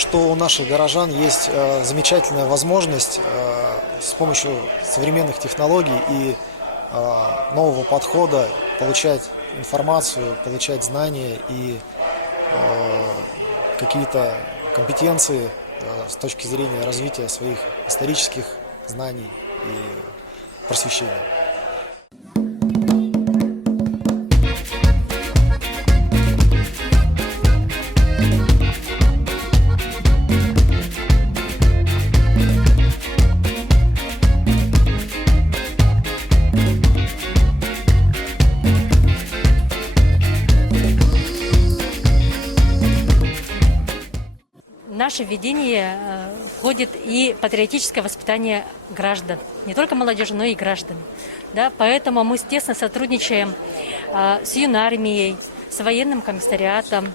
что у наших горожан есть замечательная возможность с помощью современных технологий и нового подхода получать информацию, получать знания и какие-то компетенции с точки зрения развития своих исторических знаний и просвещения. В наше видение входит и патриотическое воспитание граждан, не только молодежи, но и граждан. Да, поэтому мы тесно сотрудничаем с юнармией, с военным комиссариатом,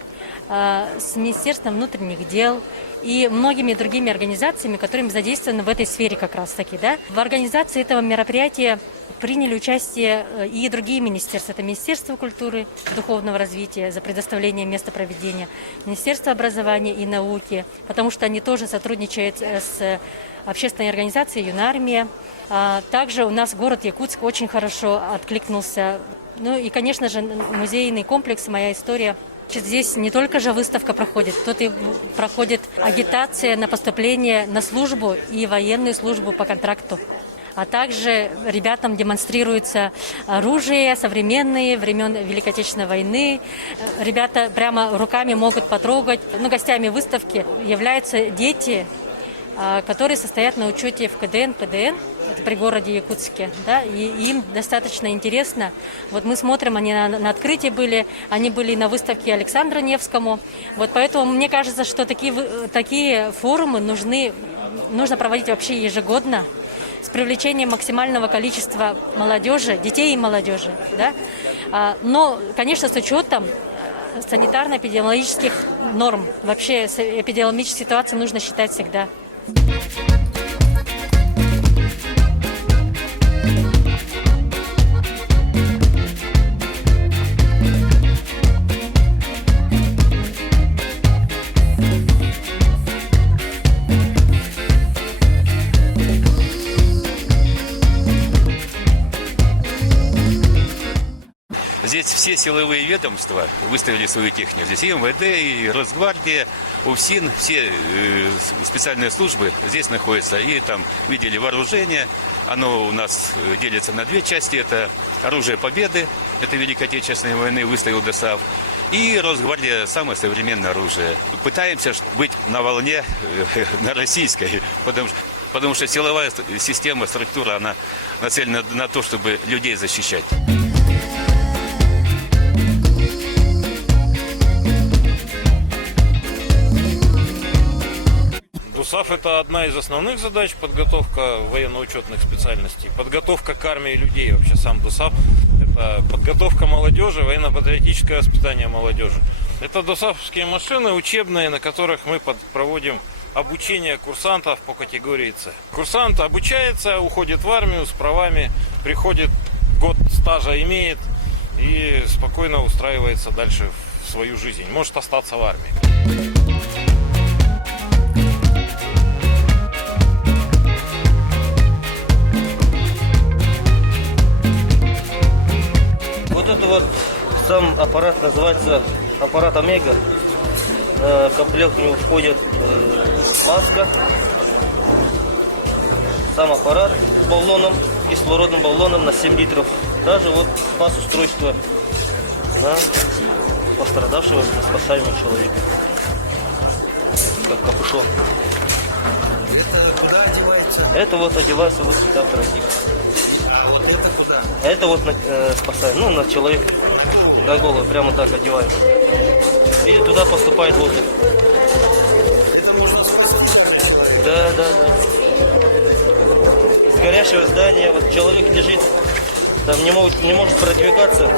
с Министерством внутренних дел и многими другими организациями, которые задействованы в этой сфере как раз-таки. Да. В организации этого мероприятия приняли участие и другие министерства. Это Министерство культуры, духовного развития за предоставление места проведения, Министерство образования и науки, потому что они тоже сотрудничают с общественной организацией «Юнармия». Также у нас город Якутск очень хорошо откликнулся. Ну и, конечно же, музейный комплекс «Моя история». Здесь не только же выставка проходит, тут и проходит агитация на поступление на службу и военную службу по контракту. А также ребятам демонстрируется оружие современные, времен Великой Отечественной войны. Ребята прямо руками могут потрогать. Гостями выставки являются дети, которые состоят на учете в КДН, ПДН, это при городе Якутске, да, и им достаточно интересно. Вот мы смотрим, они на открытии были, они были на выставке Александру Невскому. Вот поэтому мне кажется, что такие форумы нужно проводить вообще ежегодно, с привлечением максимального количества молодежи, детей и молодежи. Да? Но, конечно, с учетом санитарно-эпидемиологических норм. Вообще эпидемиологическую ситуацию нужно считать всегда. Здесь все силовые ведомства выставили свою технику. Здесь и МВД, и Росгвардия, УФСИН, все специальные службы здесь находятся. И там видели вооружение. Оно у нас делится на две части. Это оружие победы, это Великой Отечественной войны, выставил ДОСААФ. И Росгвардия самое современное оружие. Пытаемся быть на волне на российской, потому что силовая система, структура, она нацелена на то, чтобы людей защищать. ДОСААФ – это одна из основных задач, подготовка военно-учетных специальностей, подготовка к армии людей, вообще сам ДОСААФ – это подготовка молодежи, военно-патриотическое воспитание молодежи. Это ДОСААФовские машины учебные, на которых мы проводим обучение курсантов по категории С. Курсант обучается, уходит в армию с правами, приходит, год стажа имеет и спокойно устраивается дальше в свою жизнь, может остаться в армии. Вот это вот сам аппарат называется аппарат Омега. В комплект в него входит маска, сам аппарат с баллоном, кислородным баллоном на 7 литров. Даже вот спас-устройство на пострадавшего, на спасаемого человека. Как капюшон. Это куда одевается? Это вот одевается вот сюда в тросик. А вот это куда? Это вот спасаем, на человека, на голову, прямо так одеваем. И туда поступает воздух. Это можно спасать. Да. С горящего здания вот человек лежит, там не может продвигаться.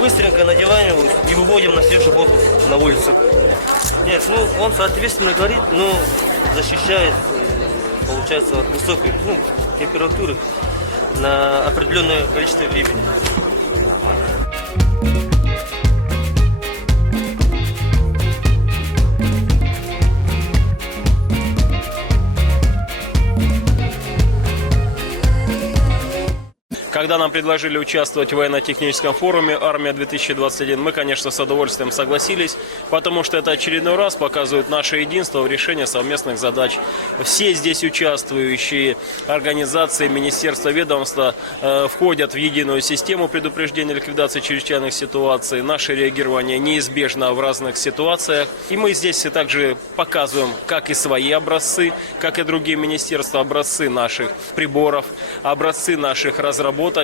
Быстренько надеваем его и выводим на свежий воздух на улицу. Нет, он соответственно горит, но защищает, получается, от высокой температуры на определенное количество времени. Когда нам предложили участвовать в военно-техническом форуме «Армия-2021», мы, конечно, с удовольствием согласились, потому что это очередной раз показывает наше единство в решении совместных задач. Все здесь участвующие организации, министерства, ведомства входят в единую систему предупреждения и ликвидации чрезвычайных ситуаций. Наше реагирование неизбежно в разных ситуациях. И мы здесь также показываем, как и свои образцы, как и другие министерства, образцы наших приборов, образцы наших разработок.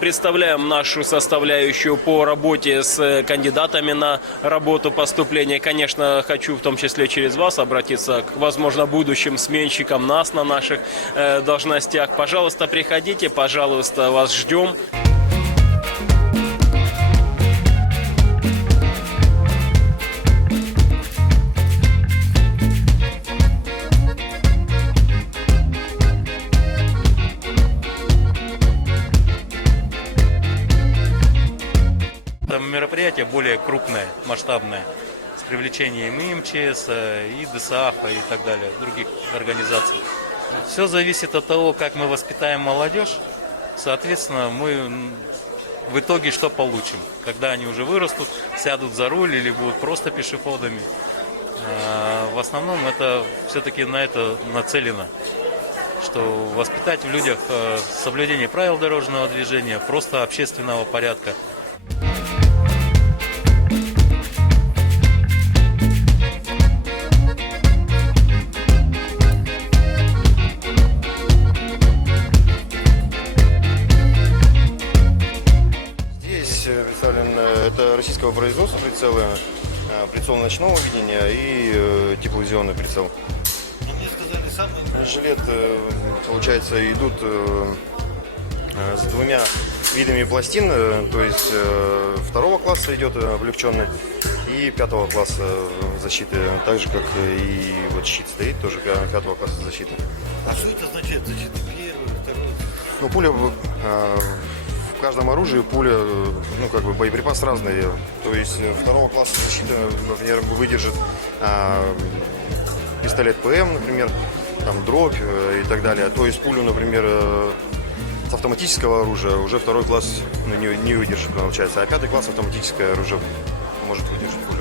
Представляем нашу составляющую по работе с кандидатами на работу поступления. Конечно, хочу в том числе через вас обратиться к, возможно, будущим сменщикам нас на наших должностях. Пожалуйста, приходите, пожалуйста, вас ждем. Это мероприятие более крупное, масштабное, с привлечением и МЧС, и ДСАФ, и так далее, других организаций. Все зависит от того, как мы воспитаем молодежь. Соответственно, мы в итоге что получим? Когда они уже вырастут, сядут за руль или будут просто пешеходами. В основном это все-таки на это нацелено, что воспитать в людях соблюдение правил дорожного движения, просто общественного порядка. Представлен это российского производства прицелы, прицел ночного видения и тепловизионный прицел. Мне сказали, самый... Жилет, получается, идут с двумя видами пластин, то есть второго класса идет облегченный и пятого класса защиты, так же как и вот щит стоит, тоже пятого класса защиты. А что это значит? Защита первый, второй? Ну, пуля в каждом оружии пуля, ну, как бы боеприпас разный. То есть второго класса защиты, например, выдержит пистолет ПМ, например, там дробь и так далее. То есть пулю, например, с автоматического оружия уже второй класс не выдержит, получается. А пятый класс автоматическое оружие может выдержать пулю.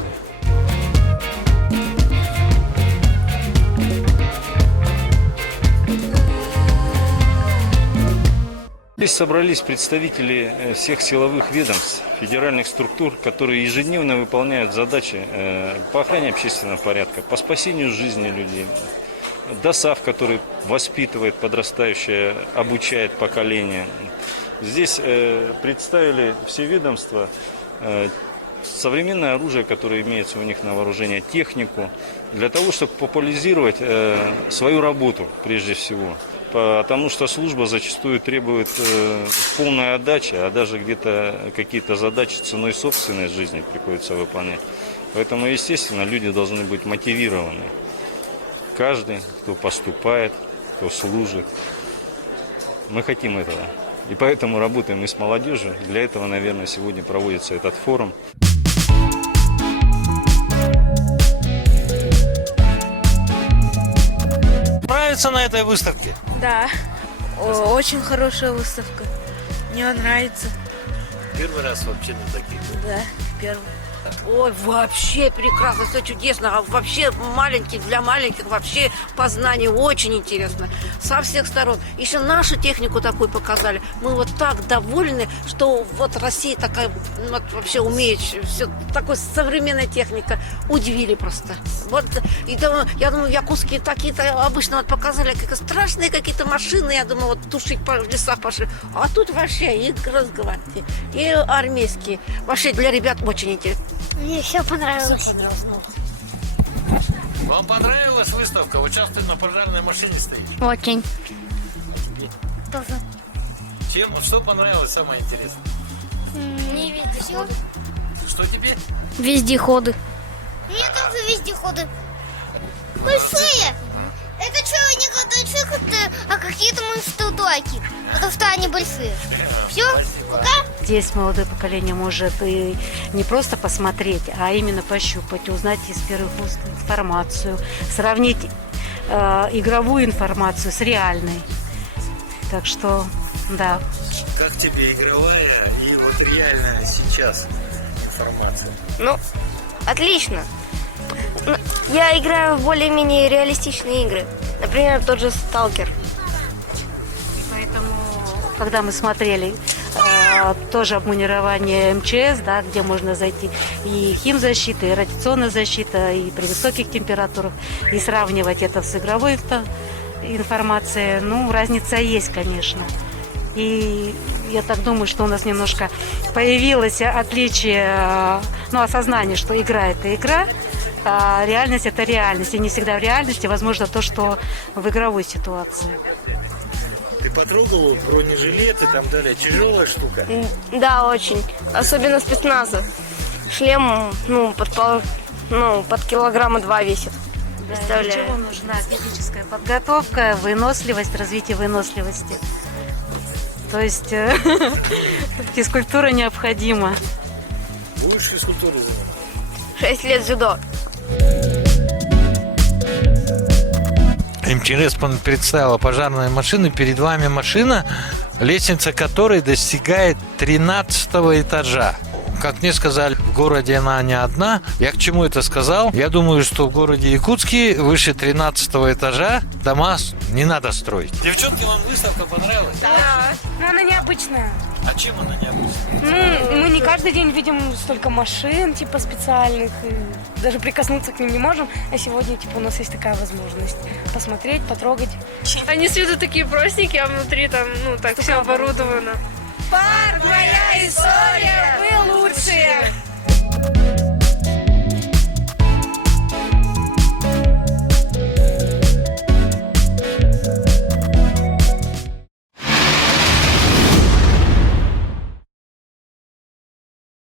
Здесь собрались представители всех силовых ведомств, федеральных структур, которые ежедневно выполняют задачи по охране общественного порядка, по спасению жизни людей. ДОСАФ, который воспитывает подрастающее, обучает поколение. Здесь представили все ведомства, современное оружие, которое имеется у них на вооружении, технику, для того, чтобы популяризировать свою работу прежде всего. Потому что служба зачастую требует полной отдачи, а даже где-то какие-то задачи ценой собственной жизни приходится выполнять. Поэтому, естественно, люди должны быть мотивированы. Каждый, кто поступает, кто служит. Мы хотим этого. И поэтому работаем и с молодежью. Для этого, наверное, сегодня проводится этот форум. Нравится на этой выставке? Да, очень хорошая выставка. Мне нравится. Первый раз вообще на таких. Да, первый. Ой, вообще прекрасно, все чудесно. А вообще маленьких, для маленьких вообще познание очень интересно. Со всех сторон. Еще нашу технику такую показали. Мы вот так довольны, что вот Россия такая, вот вообще умеет все, такой современная техника. Удивили просто. Вот, и я думаю, якутские такие-то обычно вот показали, как страшные какие-то машины, я думаю, вот тушить в лесах пошли. А тут вообще и Росгвардии, и армейские. Вообще для ребят очень интересно. Мне все понравилось. Все понравилось. Вам понравилась выставка? Вот сейчас ты на пожарной машине стоишь. Очень. Тоже. Что понравилось самое интересное? Мне вездеходы. Что тебе? Вездеходы. Мне тоже вездеходы. Большие. Это что, не квадроциклы, а какие-то монструдаки. Потому что они большие. Все, пока. Здесь молодое поколение может и не просто посмотреть, а именно пощупать, узнать из первых уст информацию, сравнить игровую информацию с реальной. Так что Да. Как тебе игровая и вот реальная сейчас информация? Ну, отлично. Я играю в более-менее реалистичные игры. Например, тот же «Сталкер». Поэтому, когда мы смотрели тоже обмунирование МЧС, да, где можно зайти и химзащита, и радиационная защита, и при высоких температурах, и сравнивать это с игровой информацией, ну, разница есть, конечно. И я так думаю, что у нас немножко появилось отличие, ну, осознание, что игра – это игра, а реальность – это реальность. И не всегда в реальности возможно то, что в игровой ситуации. Ты потрогал бронежилеты, там далее, тяжелая штука? Да, очень. Особенно спецназа. Шлем, под килограмма 2 весит. Для чего нужна физическая подготовка, выносливость, развитие выносливости. То есть физкультура необходима. Будешь физкультурой заниматься? 6 лет дзюдо. МЧС представила пожарные машины. Перед вами машина, лестница которой достигает 13 этажа. Как мне сказали, в городе она не одна. Я к чему это сказал? Я думаю, что в городе Якутске выше 13 этажа дома не надо строить. Девчонки, вам выставка понравилась? Да, но она необычная. А чем она необычная? Ну, мы не каждый день видим столько машин, типа, специальных, и даже прикоснуться к ним не можем, а сегодня, типа, у нас есть такая возможность посмотреть, потрогать. Они с виду такие простенькие, а внутри там, так все оборудовано. Парк, моя история,